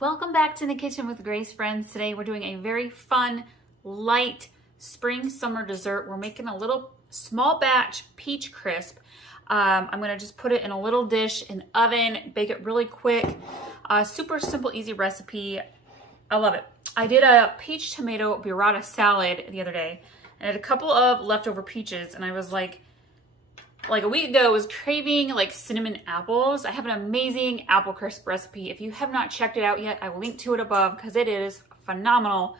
Welcome back to In the Kitchen with Grace, friends. Today we're doing a very fun, light spring summer dessert. We're making a little small batch peach crisp. I'm gonna just put it in a little dish in the oven, bake it really quick. Super simple, easy recipe. I love it. I did a peach tomato burrata salad the other day and I had a couple of leftover peaches and I was like a week ago, I was craving like cinnamon apples. I have an amazing apple crisp recipe. If you have not checked it out yet, I will link to it above because it is phenomenal.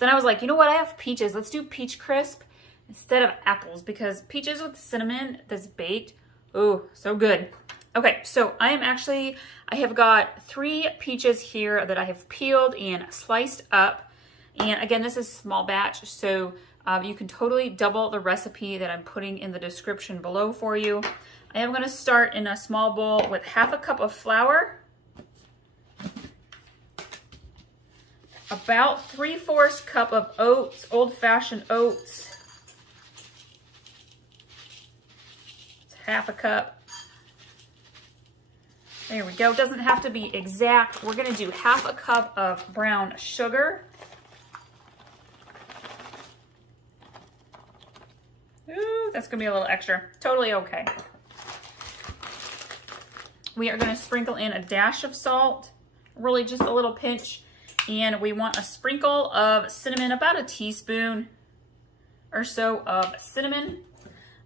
Then I was like, you know what? I have peaches. Let's do peach crisp instead of apples because peaches with cinnamon that's baked, oh, so good. Okay, so I have got 3 peaches here that I have peeled and sliced up. And again, this is small batch, so you can totally double the recipe that I'm putting in the description below for you. I am going to start in a small bowl with half a cup of flour, about 3/4 cup of oats, old-fashioned oats, it's half a cup. There we go. Doesn't have to be exact. We're going to do half a cup of brown sugar. Ooh, that's gonna be a little extra. Totally okay. We are gonna sprinkle in a dash of salt, really just a little pinch, and we want a sprinkle of cinnamon, about a teaspoon or so of cinnamon.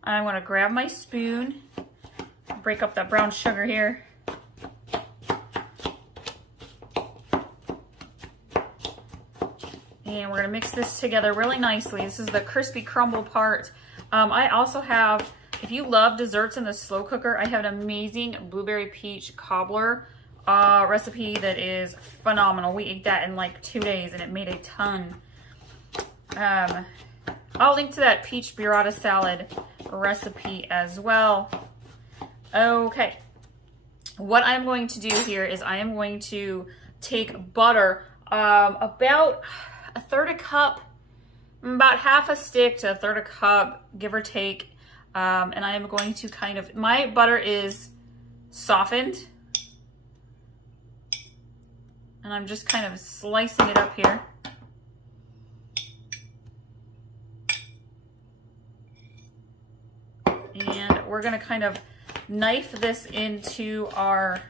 I want to grab my spoon, break up that brown sugar here. And we're gonna mix this together really nicely. This is the crispy crumble part. I also have, if you love desserts in the slow cooker, I have an amazing blueberry peach cobbler recipe that is phenomenal. We ate that in like 2 days and it made a ton. I'll link to that peach burrata salad recipe as well. Okay, what I'm going to do here is I am going to take butter, about a third a cup, about half a stick to a third a cup, give or take. And I am going to my butter is softened. And I'm just kind of slicing it up here. And we're gonna kind of knife this into our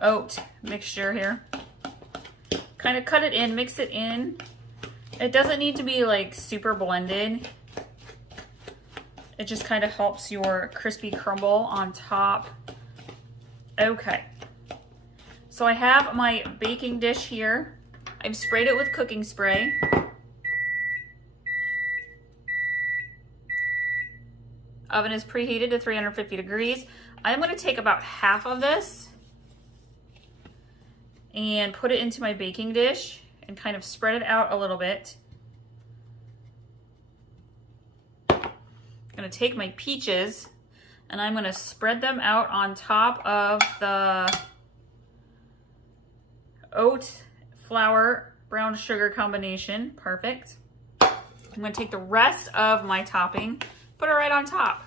oat mixture here. Kind of cut it in, mix it in. It doesn't need to be like super blended. It just kind of helps your crispy crumble on top. Okay. So I have my baking dish here. I've sprayed it with cooking spray. Oven is preheated to 350 degrees. I'm going to take about half of this and put it into my baking dish and kind of spread it out a little bit. I'm gonna take my peaches and I'm gonna spread them out on top of the oat, flour, brown sugar combination. Perfect. I'm gonna take the rest of my topping, put it right on top.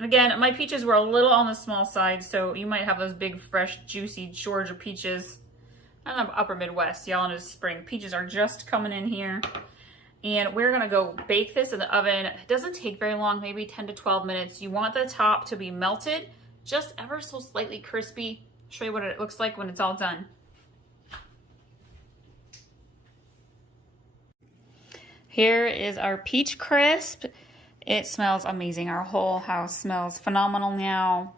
Again, my peaches were a little on the small side, so you might have those big, fresh, juicy Georgia peaches. I'm upper Midwest, y'all in the spring. Peaches are just coming in here. And we're gonna go bake this in the oven. It doesn't take very long, maybe 10 to 12 minutes. You want the top to be melted, just ever so slightly crispy. I'll show you what it looks like when it's all done. Here is our peach crisp. It smells amazing. Our whole house smells phenomenal now.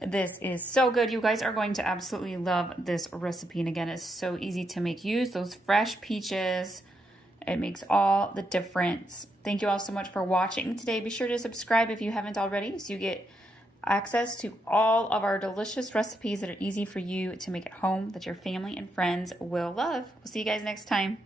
This is so good. You guys are going to absolutely love this recipe. And again, it's so easy to make. Use those fresh peaches. It makes all the difference. Thank you all so much for watching today. Be sure to subscribe if you haven't already so you get access to all of our delicious recipes that are easy for you to make at home that your family and friends will love. We'll see you guys next time.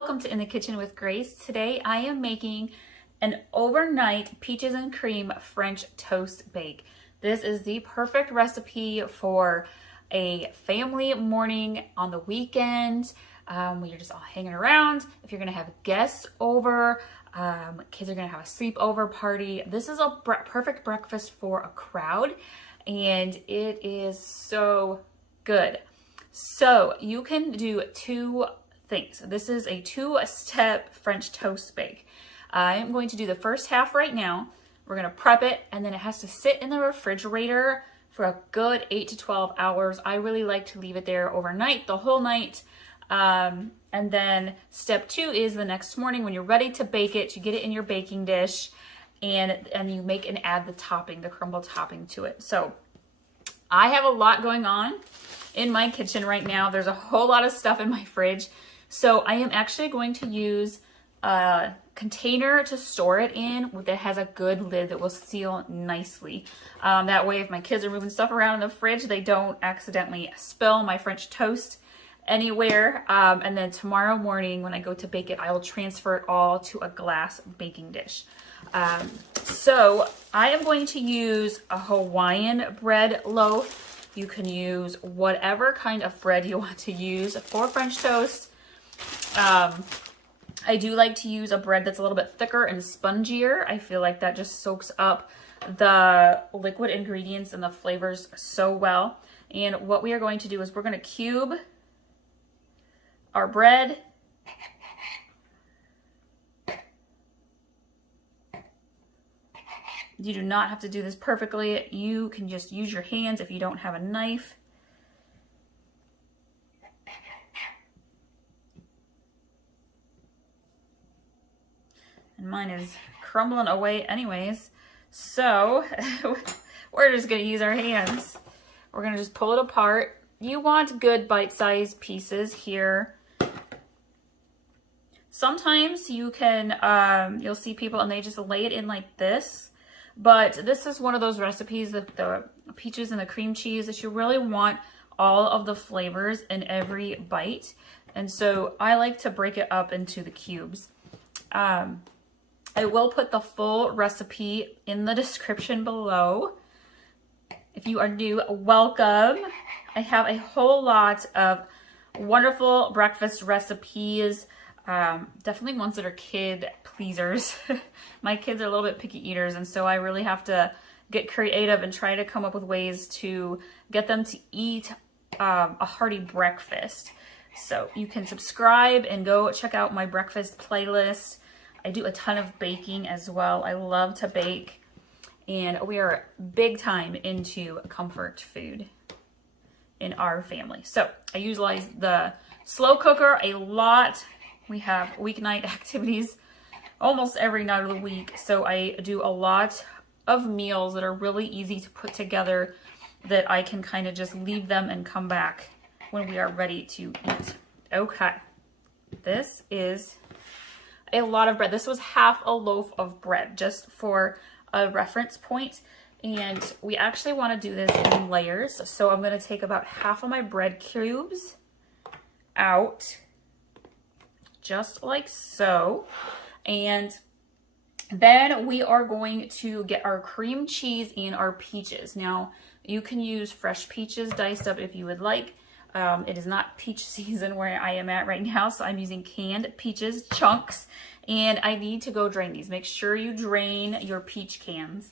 Welcome to In the Kitchen with Grace. Today I am making an overnight peaches and cream French toast bake. This is the perfect recipe for a family morning on the weekend. When you're just all hanging around. If you're gonna have guests over, kids are gonna have a sleepover party. This is a perfect breakfast for a crowd, and it is so good. So you can do two things. This is a two-step French toast bake. I'm going to do the first half right now. We're gonna prep it, and then it has to sit in the refrigerator for a good 8 to 12 hours. I really like to leave it there overnight, the whole night. And then step 2 is the next morning when you're ready to bake it, you get it in your baking dish, and you make and add the topping, the crumble topping to it. So I have a lot going on in my kitchen right now. There's a whole lot of stuff in my fridge. So I am actually going to use a container to store it in that has a good lid that will seal nicely. That way if my kids are moving stuff around in the fridge, they don't accidentally spill my French toast anywhere. And then tomorrow morning when I go to bake it, I will transfer it all to a glass baking dish. So I am going to use a Hawaiian bread loaf. You can use whatever kind of bread you want to use for French toast. I do like to use a bread that's a little bit thicker and spongier. I feel like that just soaks up the liquid ingredients and the flavors so well. And what we are going to do is we're going to cube our bread. You do not have to do this perfectly. You can just use your hands if you don't have a knife. And mine is crumbling away anyways. So we're just gonna use our hands. We're gonna just pull it apart. You want good bite-sized pieces here. Sometimes you can, you'll see people and they just lay it in like this. But this is one of those recipes, the peaches and the cream cheese, that you really want all of the flavors in every bite. And so I like to break it up into the cubes. I will put the full recipe in the description below. If you are new, welcome. I have a whole lot of wonderful breakfast recipes. Definitely ones that are kid pleasers. My kids are a little bit picky eaters, and so I really have to get creative and try to come up with ways to get them to eat a hearty breakfast. So you can subscribe and go check out my breakfast playlist. I do a ton of baking as well. I love to bake, and we are big time into comfort food in our family. So I utilize the slow cooker a lot. We have weeknight activities almost every night of the week. So I do a lot of meals that are really easy to put together that I can kind of just leave them and come back when we are ready to eat. Okay, this is a lot of bread. This was half a loaf of bread, just for a reference point. And we actually want to do this in layers. So I'm going to take about half of my bread cubes out, just like so. And then we are going to get our cream cheese and our peaches. Now, you can use fresh peaches diced up if you would like. It is not peach season where I am at right now, so I'm using canned peaches, chunks, and I need to go drain these. Make sure you drain your peach cans.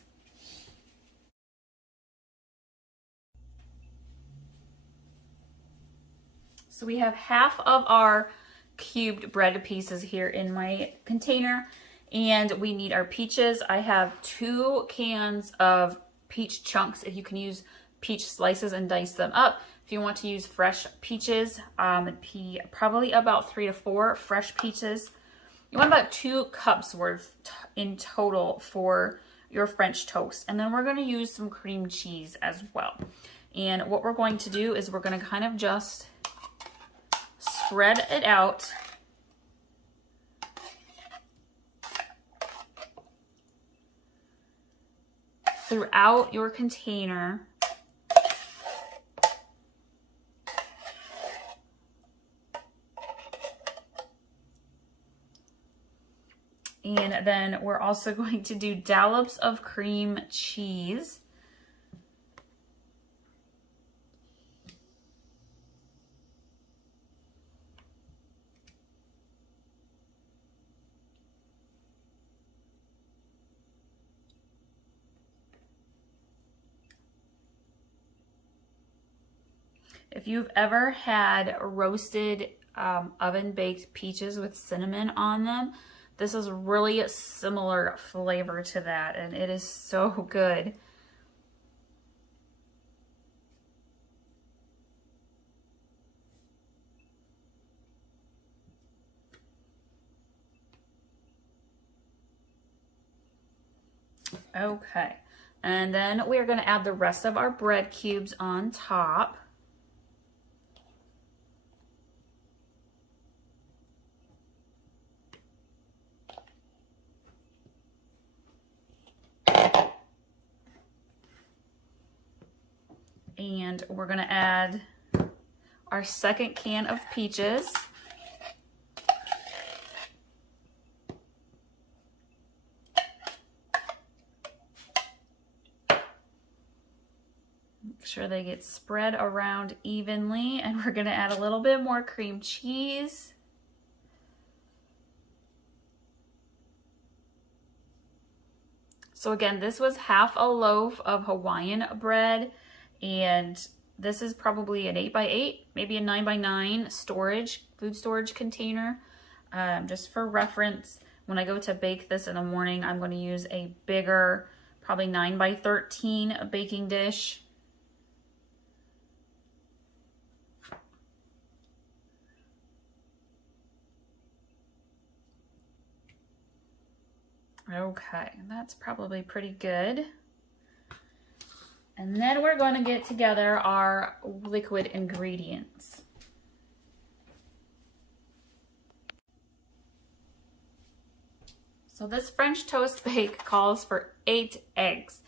So we have half of our cubed bread pieces here in my container, and we need our peaches. I have 2 cans of peach chunks. If you can use peach slices and dice them up. If you want to use fresh peaches, probably about 3 to 4 fresh peaches. You want about 2 cups worth in total for your French toast. And then we're going to use some cream cheese as well. And what we're going to do is we're going to kind of just spread it out throughout your container. And then we're also going to do dollops of cream cheese. If you've ever had roasted oven baked peaches with cinnamon on them, this is really a similar flavor to that, and it is so good. Okay, and then we're going to add the rest of our bread cubes on top. And we're going to add our second can of peaches. Make sure they get spread around evenly, and we're going to add a little bit more cream cheese. So again, this was half a loaf of Hawaiian bread, and this is probably an 8x8, maybe a 9x9 storage, food storage container. Just for reference, when I go to bake this in the morning, I'm going to use a bigger, probably 9x13 baking dish. Okay, that's probably pretty good. And then we're going to get together our liquid ingredients. So this French toast bake calls for 8 eggs.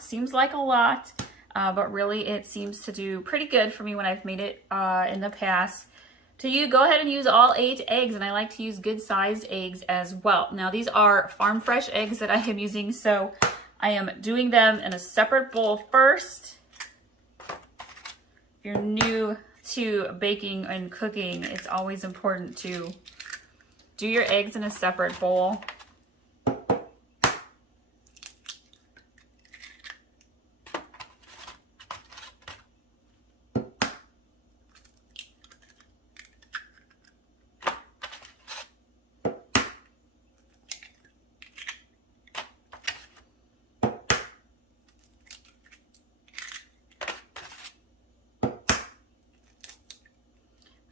Seems like a lot, but really it seems to do pretty good for me when I've made it in the past. You go ahead and use all 8 eggs, and I like to use good sized eggs as well. Now these are farm fresh eggs that I am using, so I am doing them in a separate bowl first. If you're new to baking and cooking, it's always important to do your eggs in a separate bowl.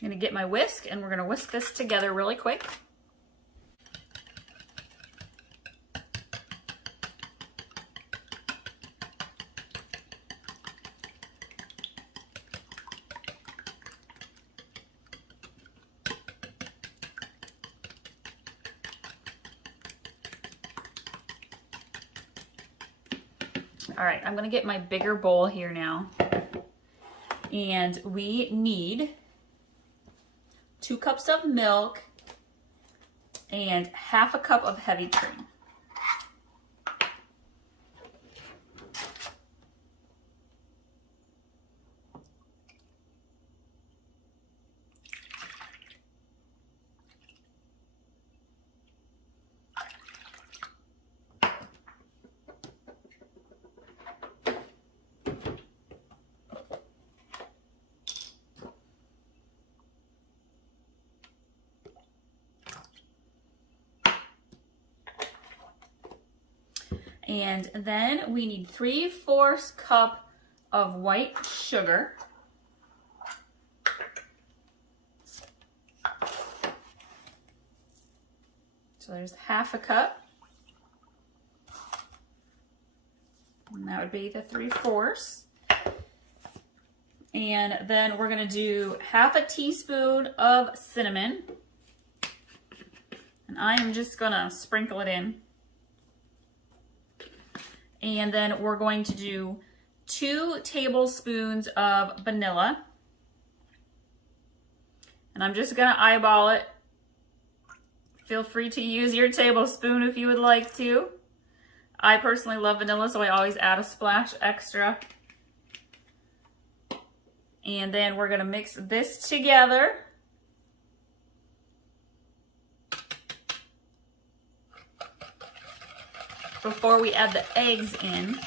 I'm gonna get my whisk, and we're gonna whisk this together really quick. All right, I'm gonna get my bigger bowl here now. And we need 2 cups of milk and half a cup of heavy cream. And then we need 3/4 cup of white sugar. So there's half a cup. And that would be the 3/4. And then we're gonna do half a teaspoon of cinnamon. And I am just gonna sprinkle it in. And then we're going to do 2 tablespoons of vanilla. And I'm just gonna eyeball it. Feel free to use your tablespoon if you would like to. I personally love vanilla, so I always add a splash extra. And then we're gonna mix this together. Before we add the eggs in.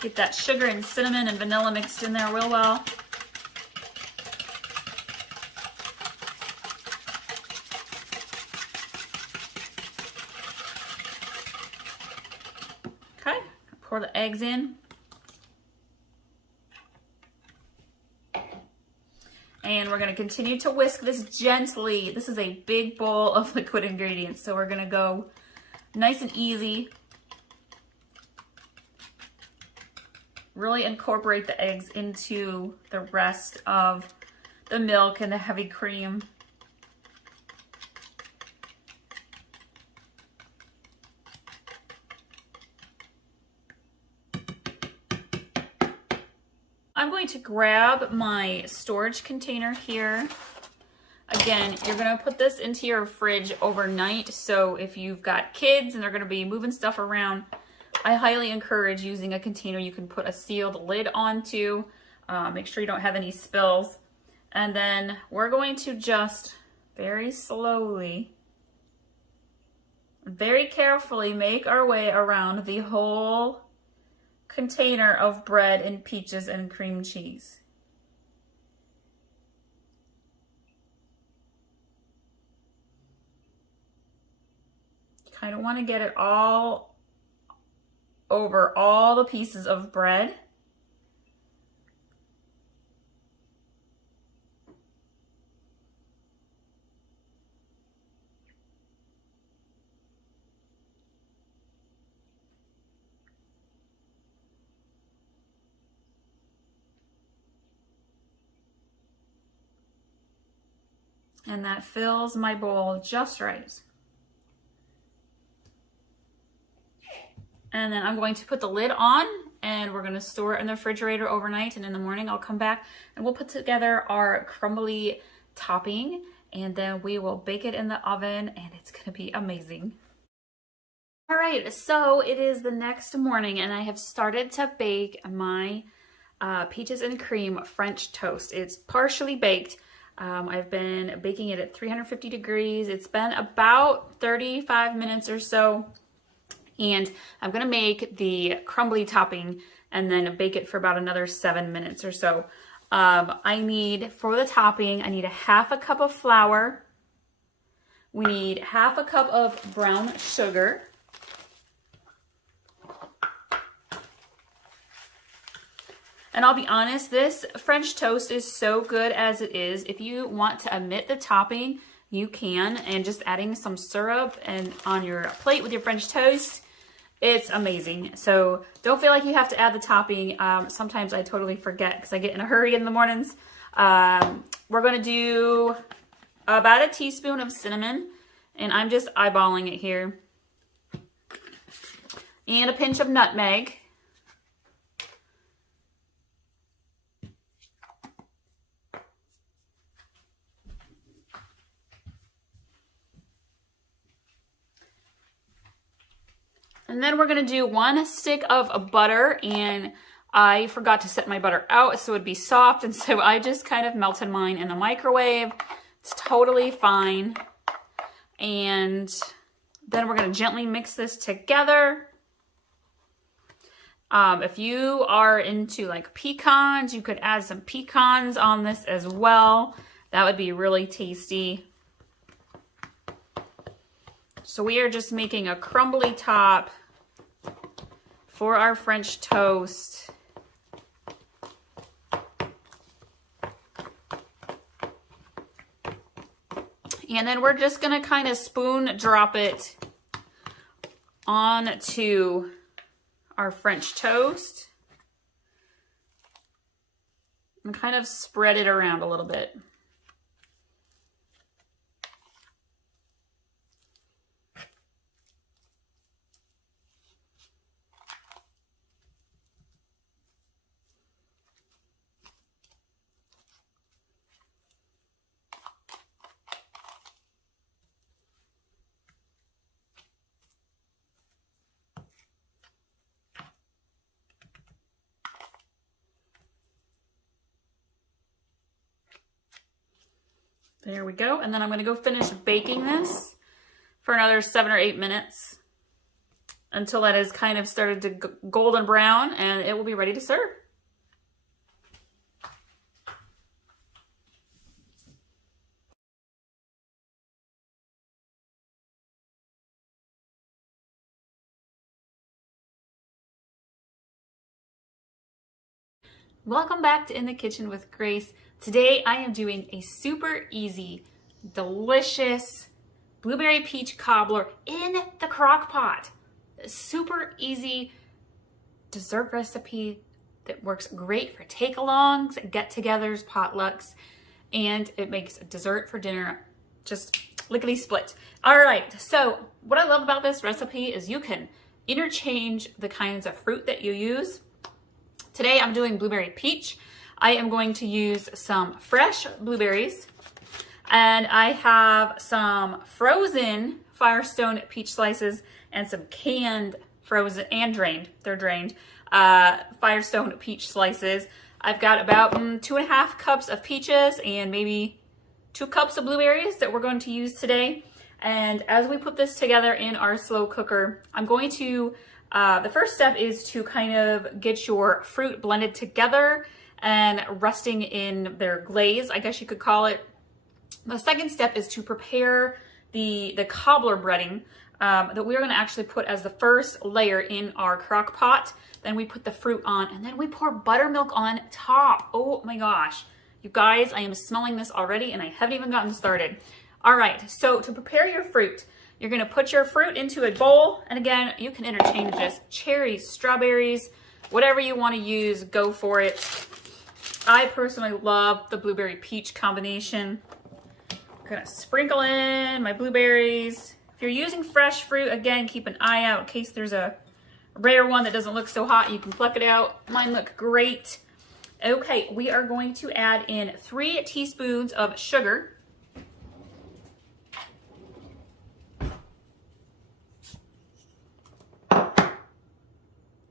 Get that sugar and cinnamon and vanilla mixed in there real well. Okay, pour the eggs in. And we're going to continue to whisk this gently. This is a big bowl of liquid ingredients, so we're going to go nice and easy. Really incorporate the eggs into the rest of the milk and the heavy cream. I'm going to grab my storage container here. Again, you're gonna put this into your fridge overnight, so if you've got kids and they're gonna be moving stuff around, I highly encourage using a container you can put a sealed lid onto. Make sure you don't have any spills. And then we're going to just very slowly, very carefully make our way around the whole container of bread and peaches and cream cheese. Kind of want to get it all over all the pieces of bread. And that fills my bowl just right. And then I'm going to put the lid on and we're going to store it in the refrigerator overnight. And in the morning, I'll come back and we'll put together our crumbly topping and then we will bake it in the oven and it's going to be amazing. All right, so it is the next morning and I have started to bake my peaches and cream French toast. It's partially baked. I've been baking it at 350 degrees. It's been about 35 minutes or so. And I'm gonna make the crumbly topping and then bake it for about another 7 minutes or so. I need, for the topping, I need a half a cup of flour. We need half a cup of brown sugar. And I'll be honest, this French toast is so good as it is. If you want to omit the topping, you can, and just adding some syrup and on your plate with your French toast, it's amazing. So don't feel like you have to add the topping. Sometimes I totally forget because I get in a hurry in the mornings. We're gonna do about a teaspoon of cinnamon, and I'm just eyeballing it here. And a pinch of nutmeg. And then we're gonna do 1 stick of butter, and I forgot to set my butter out so it'd be soft, and so I just kind of melted mine in the microwave. It's totally fine. And then we're gonna gently mix this together. If you are into like pecans, you could add some pecans on this as well. That would be really tasty. So we are just making a crumbly top for our French toast. And then we're just gonna kind of spoon drop it onto our French toast and kind of spread it around a little bit. There we go. And then I'm going to go finish baking this for another 7 or 8 minutes. until that has kind of started to golden brown, and it will be ready to serve. Welcome back to In the Kitchen with Grace. Today I am doing a super easy, delicious blueberry peach cobbler in the crock pot. Super easy dessert recipe that works great for take-alongs, get-togethers, potlucks, and it makes a dessert for dinner just lickety-split. All right, so what I love about this recipe is you can interchange the kinds of fruit that you use. Today I'm doing blueberry peach. I am going to use some fresh blueberries, and I have some frozen Firestone peach slices and some canned, frozen and drained, they're drained, Firestone peach slices. I've got about 2.5 cups of peaches and maybe 2 cups of blueberries that we're going to use today. And as we put this together in our slow cooker, I'm going to the first step is to kind of get your fruit blended together and resting in their glaze, I guess you could call it. The second step is to prepare the cobbler breading that we're going to actually put as the first layer in our crock pot. Then we put the fruit on, and then we pour buttermilk on top. Oh my gosh. You guys, I am smelling this already, and I haven't even gotten started. All right, so to prepare your fruit, you're gonna put your fruit into a bowl, and again, you can interchange this. Cherries, strawberries, whatever you wanna use, go for it. I personally love the blueberry peach combination. I'm gonna sprinkle in my blueberries. If you're using fresh fruit, again, keep an eye out in case there's a rare one that doesn't look so hot, you can pluck it out. Mine look great. Okay, we are going to add in 3 teaspoons of sugar.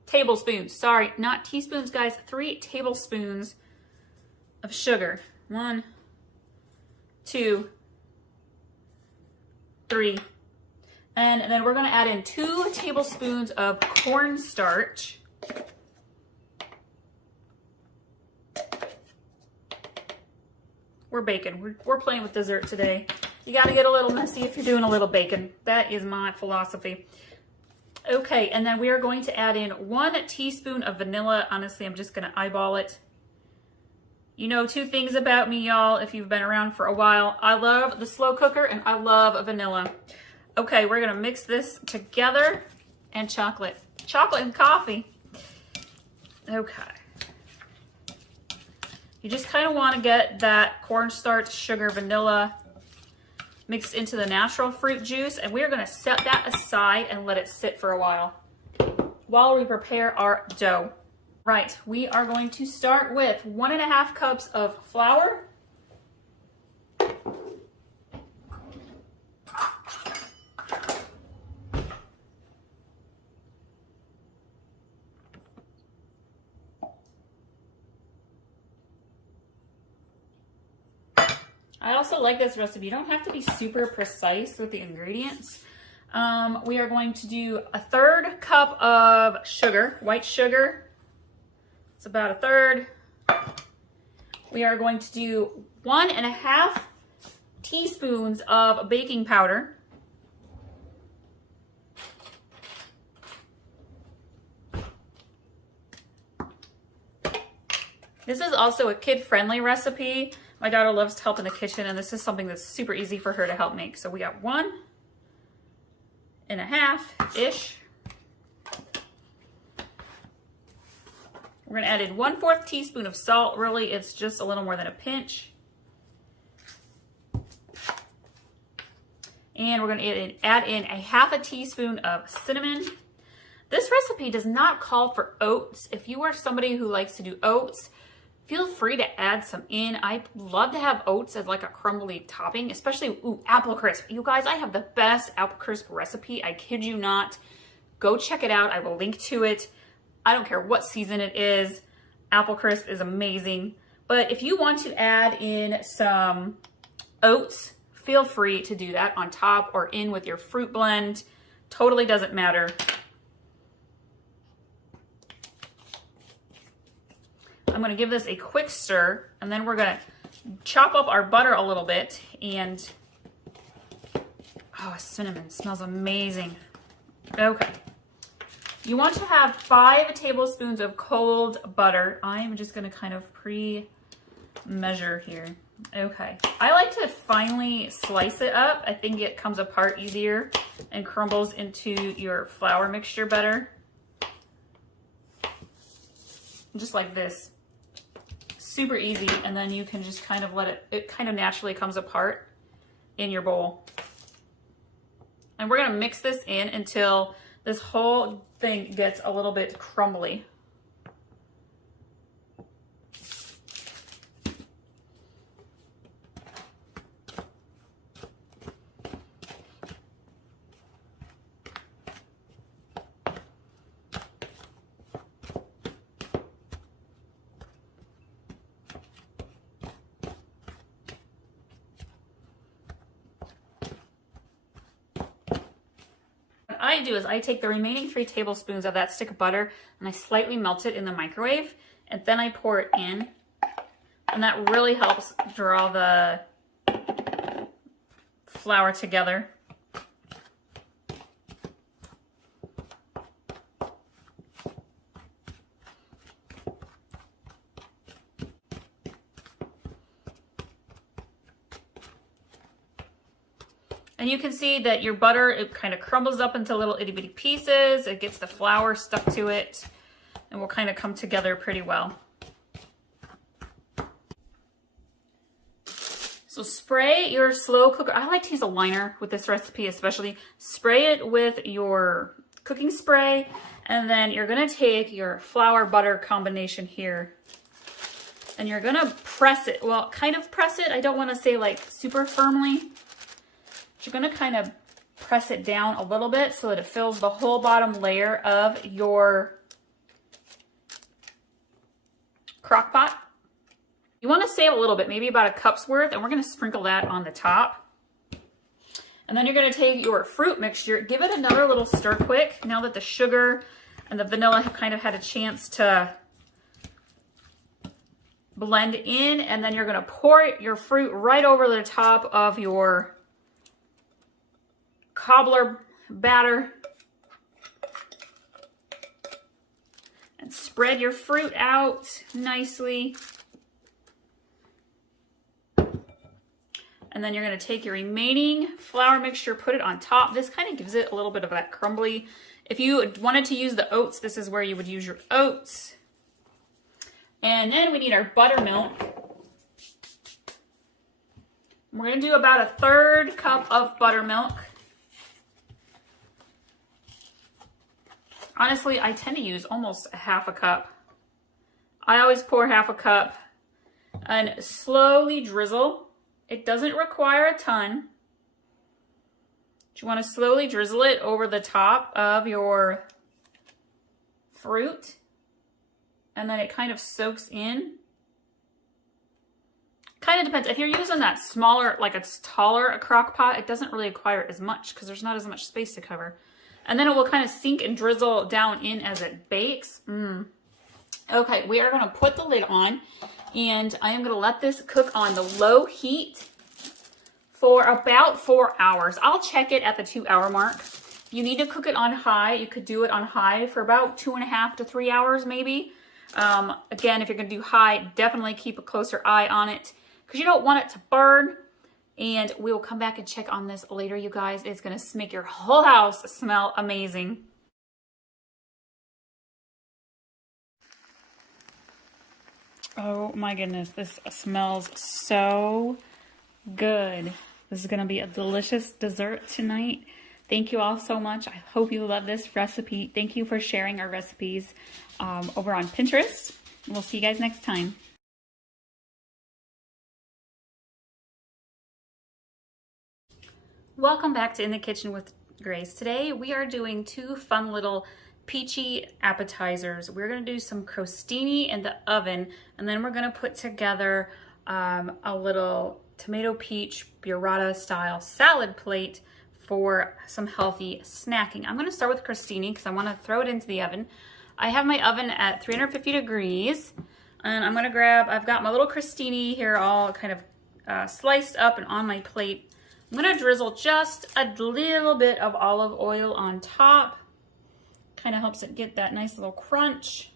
Tablespoons, sorry, not teaspoons, guys. 3 tablespoons of sugar. 1, 2, 3. And then we're gonna add in 2 tablespoons of cornstarch. We're baking, we're playing with dessert today. You gotta get a little messy if you're doing a little baking. That is my philosophy. Okay, and then we are going to add in 1 teaspoon of vanilla. Honestly, I'm just gonna eyeball it. You know 2 things about me, y'all, if you've been around for a while. I love the slow cooker and I love vanilla. Okay, we're gonna mix this together, and chocolate. Chocolate and coffee. Okay. You just kind of want to get that cornstarch, sugar, vanilla mixed into the natural fruit juice, and we're going to set that aside and let it sit for a while we prepare our dough. Right, we are going to start with 1.5 cups of flour. I also like this recipe. You don't have to be super precise with the ingredients. We are going to do 1/3 cup of sugar, white sugar. It's about 1/3. We are going to do 1.5 teaspoons of baking powder. This is also a kid-friendly recipe. My daughter loves to help in the kitchen, and this is something that's super easy for her to help make. So we got 1.5-ish. We're gonna add in 1/4 teaspoon of salt. Really, it's just a little more than a pinch. And we're gonna add in 1/2 teaspoon of cinnamon. This recipe does not call for oats. If you are somebody who likes to do oats, feel free to add some in. I love to have oats as like a crumbly topping, especially apple crisp. You guys, I have the best apple crisp recipe. I kid you not. Go check it out. I will link to it. I don't care what season it is. Apple crisp is amazing. But if you want to add in some oats, feel free to do that on top or in with your fruit blend. Totally doesn't matter. I'm gonna give this a quick stir, and then we're gonna chop up our butter a little bit. And oh, cinnamon smells amazing. Okay. You want to have 5 tablespoons of cold butter. I'm just gonna kind of pre-measure here. Okay. I like to finely slice it up. I think it comes apart easier and crumbles into your flour mixture better. Just like this. Super easy, and then you can just kind of let it kind of naturally comes apart in your bowl. And we're gonna mix this in until this whole thing gets a little bit crumbly. I do is I take the remaining 3 tablespoons of that stick of butter and I slightly melt it in the microwave, and then I pour it in, and that really helps draw the flour together. And you can see that your butter, it kind of crumbles up into little itty bitty pieces. It gets the flour stuck to it and will kind of come together pretty well. So spray your slow cooker. I like to use a liner with this recipe especially. Spray it with your cooking spray, and then you're gonna take your flour butter combination here and you're gonna press it. Well, kind of press it. I don't wanna say like super firmly. You're gonna kind of press it down a little bit so that it fills the whole bottom layer of your crock pot. You wanna save a little bit, maybe about a cup's worth, and we're gonna sprinkle that on the top. And then you're gonna take your fruit mixture, give it another little stir quick now that the sugar and the vanilla have kind of had a chance to blend in, and then you're gonna pour your fruit right over the top of your cobbler batter and spread your fruit out nicely. And then you're going to take your remaining flour mixture, put it on top. This kind of gives it a little bit of that crumbly. If you wanted to use the oats, this is where you would use your oats. And then we need our buttermilk. We're going to do about 1/3 cup of buttermilk. Honestly, I tend to use almost 1/2 cup. I always pour 1/2 cup and slowly drizzle. It doesn't require a ton. You want to slowly drizzle it over the top of your fruit, and then it kind of soaks in. Kind of depends. If you're using that smaller, like a taller crock pot, it doesn't really require as much because there's not as much space to cover. And then it will kind of sink and drizzle down in as it bakes. Okay, we are gonna put the lid on, and I am gonna let this cook on the low heat for about 4 hours. I'll check it at the 2-hour mark. You need to cook it on high. You could do it on high for about 2.5 to 3 hours maybe. Again, if you're gonna do high, definitely keep a closer eye on it because you don't want it to burn. And we will come back and check on this later, you guys. It's gonna make your whole house smell amazing. Oh my goodness, this smells so good. This is gonna be a delicious dessert tonight. Thank you all so much. I hope you love this recipe. Thank you for sharing our recipes over on Pinterest. We'll see you guys next time. Welcome back to In the Kitchen with Grace. Today we are doing 2 fun little peachy appetizers. We're gonna do some crostini in the oven, and then we're gonna put together a little tomato peach burrata style salad plate for some healthy snacking. I'm gonna start with crostini because I wanna throw it into the oven. I have my oven at 350 degrees And I'm gonna grab, I've got my little crostini here all kind of sliced up and on my plate. I'm gonna drizzle just a little bit of olive oil on top. Kind of helps it get that nice little crunch.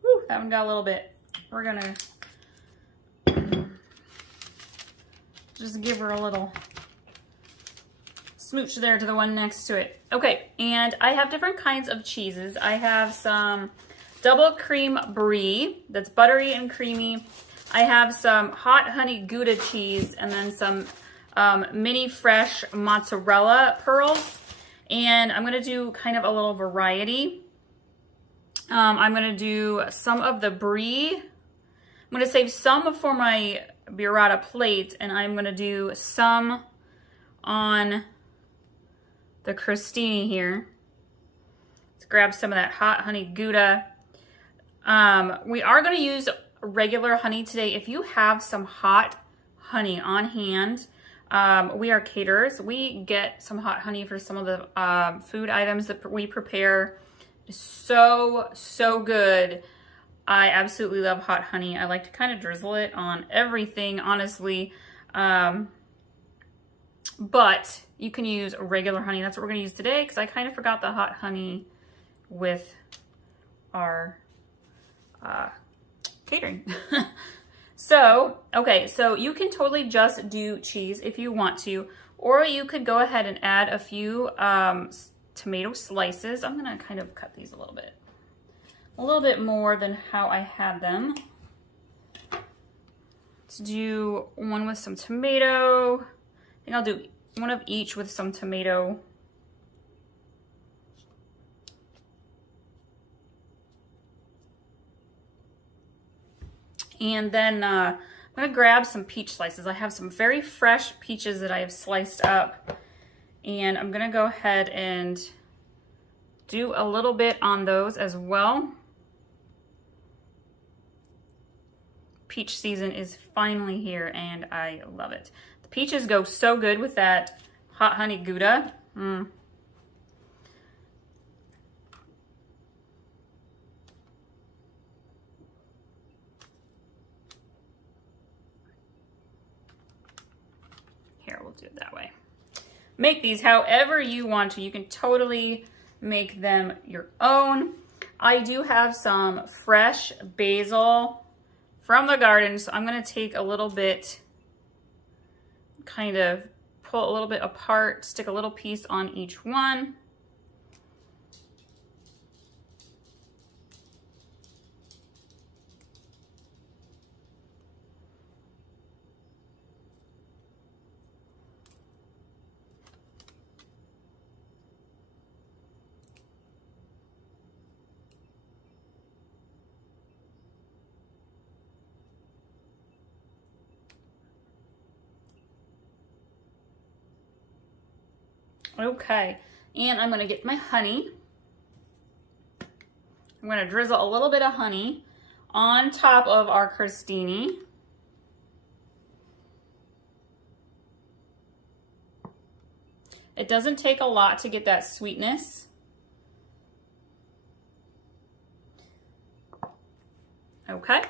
Whew, that one got a little bit. We're gonna just give her a little smooch there to the one next to it. Okay, and I have different kinds of cheeses. I have some double cream brie that's buttery and creamy. I have some hot honey Gouda cheese and then some mini fresh mozzarella pearls. And I'm gonna do kind of a little variety. I'm gonna do some of the brie. I'm gonna save some for my burrata plate, and I'm gonna do some on the crostini here. Let's grab some of that hot honey Gouda. We are gonna use regular honey today. If you have some hot honey on hand, we are caterers. We get some hot honey for some of the food items that we prepare. It's so good. I absolutely love hot honey. I like to kind of drizzle it on everything, honestly. But you can use regular honey. That's what we're gonna use today because I kind of forgot the hot honey with our catering. So, okay, so you can totally just do cheese if you want to, or you could go ahead and add a few tomato slices. I'm gonna kind of cut these a little bit more than how I had them. Let's do one with some tomato. I think I'll do one of each with some tomato. And then I'm gonna grab some peach slices. I have some very fresh peaches that I have sliced up. And I'm gonna go ahead and do a little bit on those as well. Peach season is finally here and I love it. The peaches go so good with that hot honey Gouda. Here, we'll do it that way. Make these however you want to. You can totally make them your own. I do have some fresh basil from the garden, so I'm gonna take a little bit, kind of pull a little bit apart, stick a little piece on each one. Okay, and I'm gonna get my honey. I'm gonna drizzle a little bit of honey on top of our crostini. It doesn't take a lot to get that sweetness. Okay,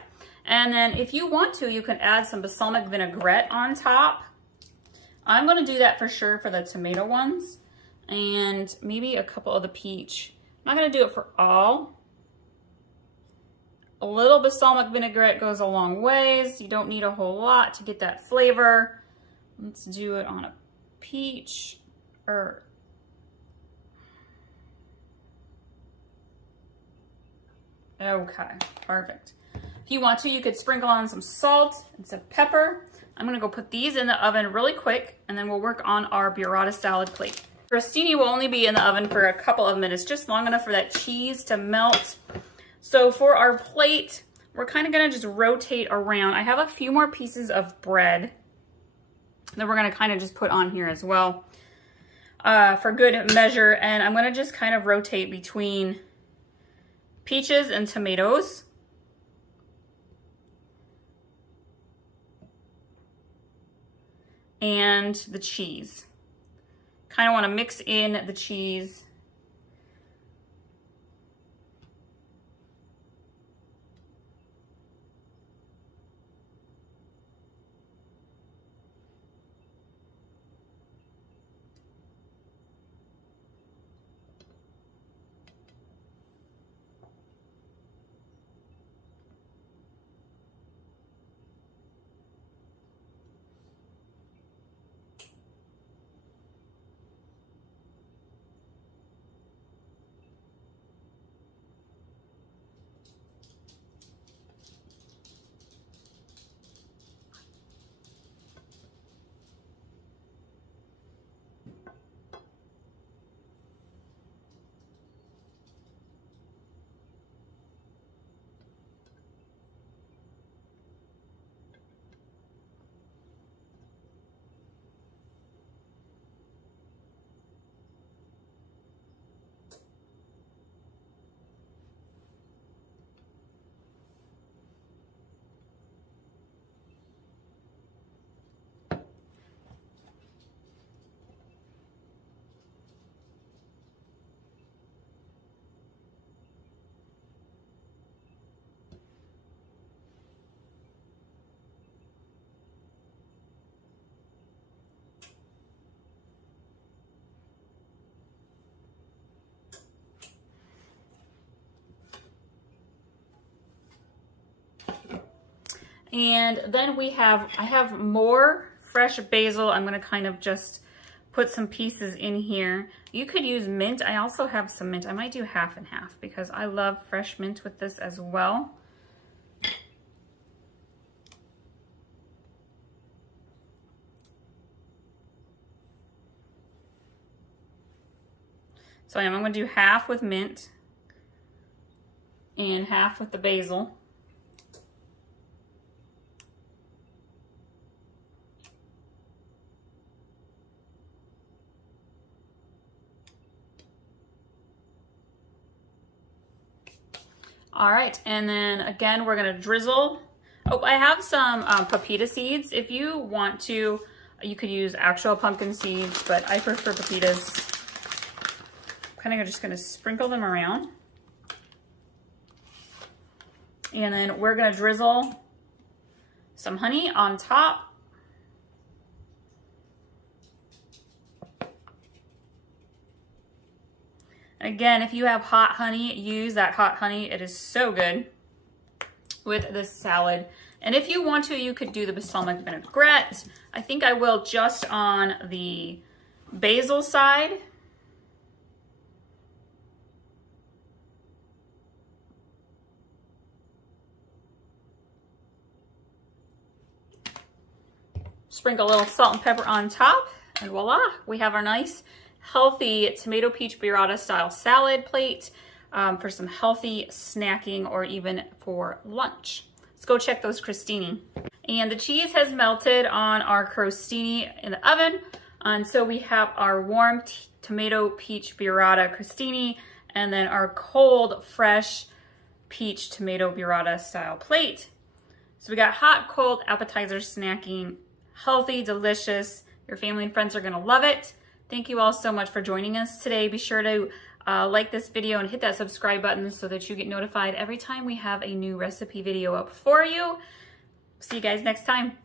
and then if you want to, you can add some balsamic vinaigrette on top. I'm gonna do that for sure for the tomato ones and maybe a couple of the peach. I'm not gonna do it for all. A little balsamic vinaigrette goes a long ways. You don't need a whole lot to get that flavor. Let's do it on a peach or okay, perfect. If you want to, you could sprinkle on some salt and some pepper. I'm gonna go put these in the oven really quick and then we'll work on our burrata salad plate. Crostini will only be in the oven for a couple of minutes, just long enough for that cheese to melt. So for our plate, we're kind of gonna just rotate around. I have a few more pieces of bread that we're gonna kind of just put on here as well for good measure. And I'm gonna just kind of rotate between peaches and tomatoes. And the cheese. kind of want to mix in the cheese. And then I have more fresh basil. I'm gonna kind of just put some pieces in here. You could use mint. I also have some mint. I might do half and half because I love fresh mint with this as well. So I'm gonna do half with mint and half with the basil. All right, and then again, we're gonna drizzle. Oh, I have some pepita seeds. If you want to, you could use actual pumpkin seeds, but I prefer pepitas. Kind of just gonna sprinkle them around. And then we're gonna drizzle some honey on top. Again, if you have hot honey, use that hot honey. It is so good with this salad. And if you want to, you could do the balsamic vinaigrette. I think I will just on the basil side. Sprinkle a little salt and pepper on top, and voila, we have our nice healthy tomato peach burrata style salad plate for some healthy snacking or even for lunch. Let's go check those crostini. And the cheese has melted on our crostini in the oven. And so we have our warm tomato peach burrata crostini and then our cold fresh peach tomato burrata style plate. So we got hot, cold appetizer snacking, healthy, delicious. Your family and friends are gonna love it. Thank you all so much for joining us today. Be sure to like this video and hit that subscribe button so that you get notified every time we have a new recipe video up for you. See you guys next time.